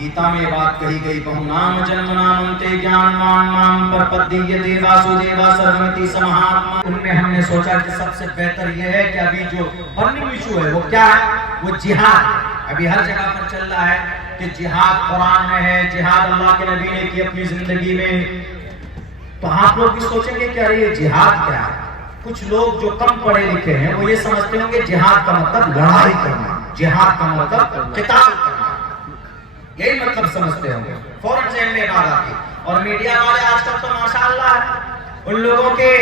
गीता में बात कही गई बहु नाम जन्म नामंते ज्ञान मान नाम पर पद्दीयते वासुदेवा सर्वमिति समहात्मा। उनमें हमने सोचा कि सबसे बेहतर यह है कि अभी जो बर्निंग इशू है वो क्या है, वो जिहाद। अभी हर जगह पर चल रहा है कि जिहाद कुरान में है, जिहाद अल्लाह के नबी ने की अपनी जिंदगी में। तो आप लोग भी सोचेंगे कि अरे ये जिहाद क्या है। कुछ लोग जो कम पढ़े लिखे हैं वो ये समझते होंगे जिहाद का मतलब लड़ाई करना, जिहाद का मतलब किताल करना, यही मतलब समझते होंगे। फौरन जहन में बात आती। और मीडिया वाले आजकल तो माशाअल्लाह उन लोगों के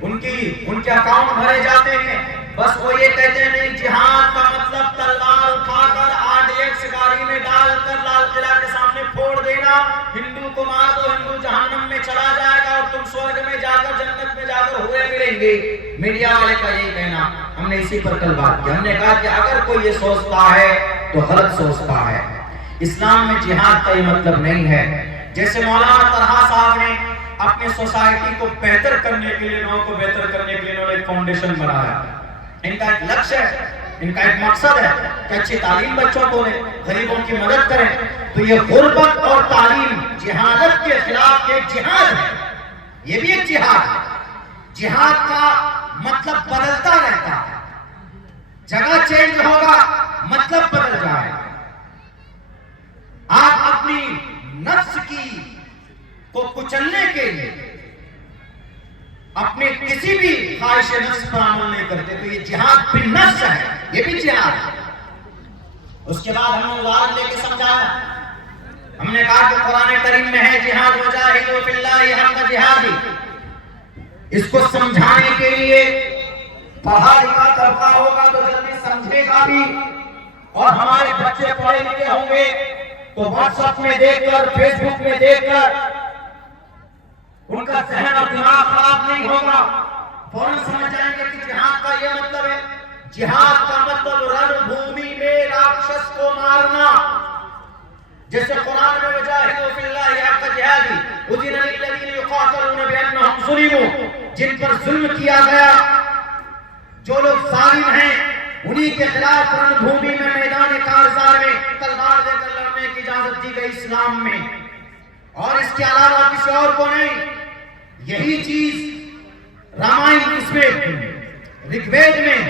उनके अकाउंट भरे जाते हैं, बस वो ये कहते हैं नहीं जिहाद का मतलब तलवार उठाकर RDX गाड़ी में डालकर लाल किला के सामने फोड़ देना, हिंदू को मार दो, हिंदू जहन्नम में चला जाएगा और तुम स्वर्ग में जाकर जन्नत में जाकर हुए मिलेंगे। मीडिया वाले का यही कहना। हमने इसी पर कल बात की। हमने कहा कि अगर कोई ये सोचता है तो गलत सोचता है। इस्लाम में जिहाद का ये मतलब नहीं है। जैसे मौलाना तलहा साहब ने अपने सोसाइटी को बेहतर करने के लिए, गांव को बेहतर करने के लिए उन्होंने एक फाउंडेशन बनाया। इनका एक लक्ष्य है, इनका एक मकसद है कि अच्छी तालीम बच्चों को दें, गरीबों की मदद करें। तो ये गुर्बत और तालीम जिहादत के खिलाफ एक जिहाद है, ये भी एक जिहाद है। जिहाद का मतलब बदलता रहता है, जगह चेंज होगा मतलब बदल जाएगा। आप अपनी नफ्स को कुचलने के लिए अपने किसी भी ख्वाहिश नफ्स पर अमल नहीं करते, तो ये जिहाद बिन नफ्स है, ये भी जिहाद है। उसके बाद हमने उदाहरण लेके समझाया। हमने कहा कि कुरान करीम में है जिहाद वजाहिदु फिल्लाहि हक़्क़ जिहादी। इसको समझाने के लिए पढ़ा लिखा तबका होगा तो जल्दी समझेगा भी, और हमारे बच्चे पढ़े लिखे होंगे तो व्हाट्सएप में देखकर, फेसबुक में देखकर उनका जहन और दिमाग खराब नहीं होगा, फौरन समझ जाएंगे कि जिहाद का ये मतलब है। जिहाद का मतलब रणभूमि में राक्षस को मारना। जैसे कुरान में वजाहिदु फिल्लाहि हक़्क़ जिहादी उज़िना लिल्लज़ीना युक़ातिलूना बिअन्नहुम ज़ुलिमू, जिन पर जुल्म किया गया, जो लोग जालिम हैं उन्हीं के खिलाफ रणभूमि में, मैदान कारज़ार में तलवार लेकर लड़ने की इजाजत दी गई इस्लाम में, और इसके अलावा किसी और को नहीं। यही चीज रामायण इसमें ऋग्वेद में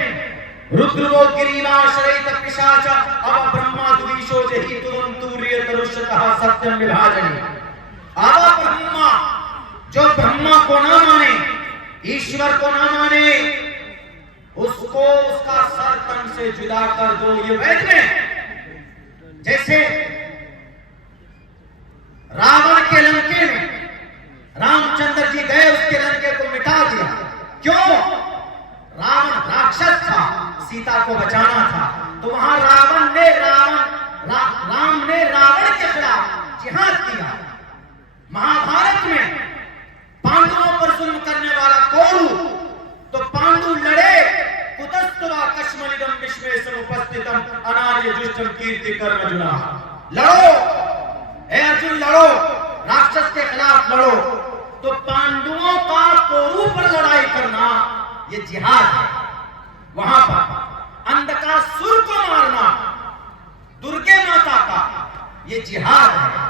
रुद्रवो गिरीमाश्रयित पिशाच अव ब्रह्मा द्विषो जहि तुरंतूर्य तरुषतः सत्यम विभाजनी। अव ब्रह्मा, जो ब्रह्मा को ना माने, ईश्वर को ना माने, उसको उसका सर तन से जुदा कर दो। ये वेद में। जैसे रावण के लंके में रामचंद्र जी गए, उसके लंके को मिटा दिया। क्यों? रावण राक्षस था, सीता को बचाना था। तो वहां राम ने रावण के खिलाफ जिहाद किया। महाभारत में पांडवों पर जुल्म करने वाला कौरव, तो पांडु लड़े, कुतस्तवा कश्मलिदम विश्वेशम उपस्थितम अनार्य जुष्टम कीर्ति कर्मजुना। लड़ो ए अर्जुन, लड़ो, राक्षस के खिलाफ लड़ो। तो पांडवों का कौरव पर लड़ाई करना ये जिहाद है। वहां पर अंधकासुर को मारना, दुर्गे माता का, ये जिहाद है।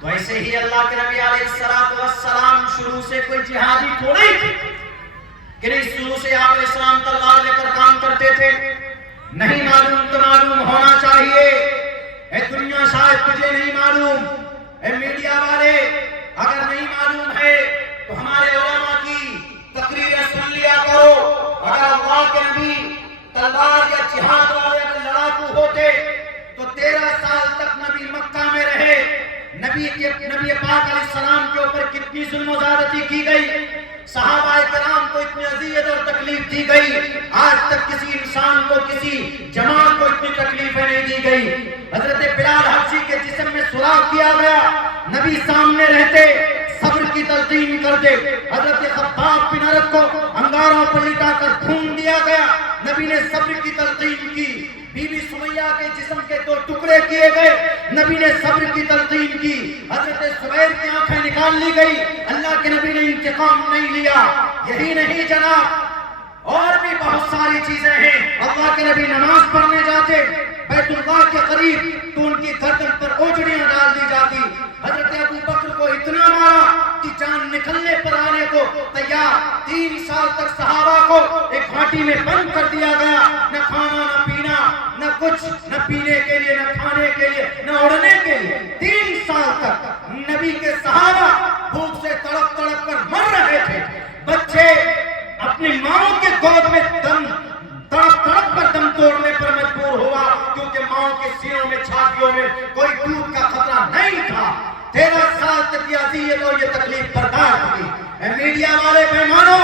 तो ऐसे ही अल्लाह के नबी अलैहिस्सलातु वस्सलाम शुरू से कोई जिहादी थोड़े थे कि नहीं। शुरू से आप अलैहिस्सलाम तलवार लेकर काम करते थे। नहीं मालूम तो मालूम होना चाहिए। ए दुनिया शायद तुझे नहीं मालूम, ए मीडिया वाले अगर नहीं मालूम है तो हमारे उलमा की तकरीरें सुन लिया करो। अगर अल्लाह के नबी तलवार या जिहाद वाले अगर लड़ाकू होते तो 13 साल तक नबी मक्का में रहे। नबी पाक अलैहिस्सलाम के ऊपर कितनी जुल्म ज़्यादती की गई, सहाबाए किराम को इतनी अज़ियत और तकलीफ दी गई। आज तक किसी इंसान को, किसी जमात को इतनी तकलीफें नहीं दी गई। हजरत बिलाल हबशी के जिस्म में सुराख किया गया, नबी सामने रहते, सब्र की तलकीन करते। हजरत खब्बाब बिन अरत को अंगारों पर लिटाकर खून दिया गया, नबी ने सब्र की तलकीन की। बीबी सुमैया के जिस्म के 2 टुकड़े किए गए, नबी ने सब्र की तलकीन की। हजरत जुबैर की आंखें निकाल ली गई, अल्लाह के नबी ने इंतकाम नहीं लिया। यही नहीं जनाब, اور بھی بہت ساری چیزیں ہیں. اللہ کے نبی نماز پڑھنے جاتے بیت اللہ کے قریب تو ان کی گردن پر اوجڑیاں ڈال دی جاتی. حضرت ابو بکر کو اتنا مارا کہ جان نکلنے پر آنے کو تیار. 3 سال تک صحابہ کو ایک گھاٹی میں بند کر دیا گیا. نہ کھانا نہ پینا نہ کچھ, نہ پینے کے لیے نہ کھانے کے لیے نہ اڑنے کے لیے. 3 سال تک نبی کے صحابہ بھوک سے تڑپ تڑپ کر مر رہے تھے. بچے اپنی ماں کے گود میں دم تڑپ تڑپ کر دم توڑنے پر مجبور ہوا کیونکہ ماں کے سینوں میں چھاتیوں میں کوئی دودھ کا خطرہ نہیں تھا. 13 سال تک یہ اذیت اور یہ تکلیف برداشت کی. اے میڈیا والے مہمانوں,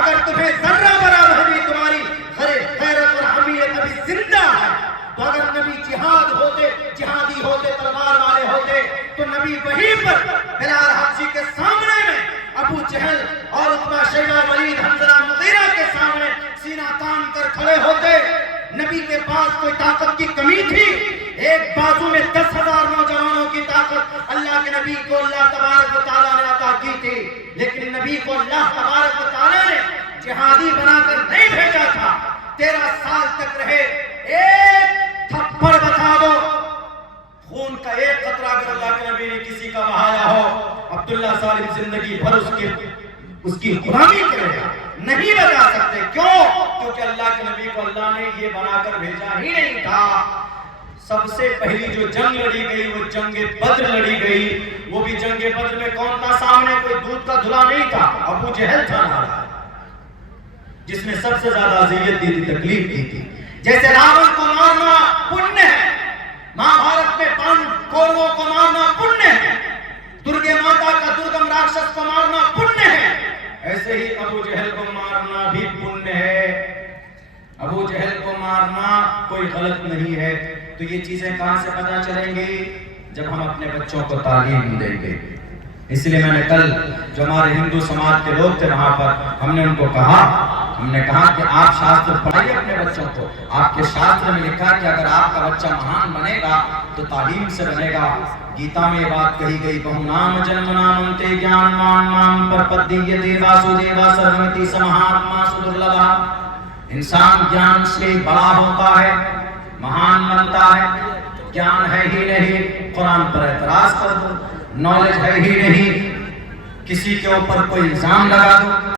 اگر تمہیں ذرہ برابر بھی تمہاری غیرت اور حمیت ابھی زندہ ہے تو اگر نبی جہاد ہوتے, جہادی ہوتے, تلوار والے ہوتے تو نبی وہیں پر بلال حبشی کے سامنے میں ابو جہل اور عتبہ شیبہ ولید حنظلہ مغیرہ کے سامنے سینہ تان کر کھڑے ہوتے. نبی کے پاس کوئی طاقت کی کمی تھی؟ ایک بازو میں 10,000 نوجوانوں کی طاقت اللہ کے نبی کو اللہ تبارک و تعالیٰ نے عطا کی تھی, لیکن نبی کو اللہ تبارک و تعالیٰ نے جہادی بنا کر نہیں بھیجا تھا. 13 سال تک رہے. ایک تھپڑ بتا دو, خون کا ایک قطرہ اگر اللہ کے نبی نے کسی کا بہایا ہو, عبداللہ سالم زندگی بھر اس کی غلامی کرے گا. نہیں بتا سکتے. کیوں؟ کیونکہ اللہ کے نبی کو اللہ نے یہ بنا کر بھیجا ہی نہیں تھا. سب سے پہلی جو جنگ لڑی گئی وہ جنگ بدر لڑی گئی. وہ بھی جنگ بدر میں کون تھا سامنے؟ کوئی دودھ کا دھلا نہیں تھا, ابو جہل تھا جس نے سب سے زیادہ اذیت دی تھی, تکلیف دی تھی. جیسے راون کو مارنا پنیہ ہے, مہابھارت میں کوروں کو مارنا پنیہ ہے, درگے ماتا کا درگم راکشس کو مارنا پنیہ ہے, ایسے ہی ابو جہل کو مارنا بھی پنیہ ہے. ابو جہل کو مارنا کوئی غلط نہیں ہے. تو یہ چیزیں کہاں سے پتہ چلیں گی؟ جب ہم اپنے بچوں کو تعلیم دیں گے. اس لیے میں نے کل جو ہمارے ہندو سماج کے لوگ تھے وہاں پر ہم نے ان کو کہا کہ آپ شاستر پڑھائیے اپنے بچوں کو. آپ کے شاستر میں لکھا ہے کہ اگر آپ کا بچہ مہان بنے گا تو تعلیم سے بنے گا. گیتا میں یہ بات کہی گئی, بہو نام جنم نامنتے جان مان مام پرپدیتے واسودیوا سرومتی سمہاتما سدرلبھا. انسان گیان سے بڑا ہوتا ہے, مہان بنتا ہے. گیان ہے ہی نہیں, قرآن پر اعتراض کر دو. نالج ہے ہی نہیں, کسی کے اوپر کوئی الزام لگا دو.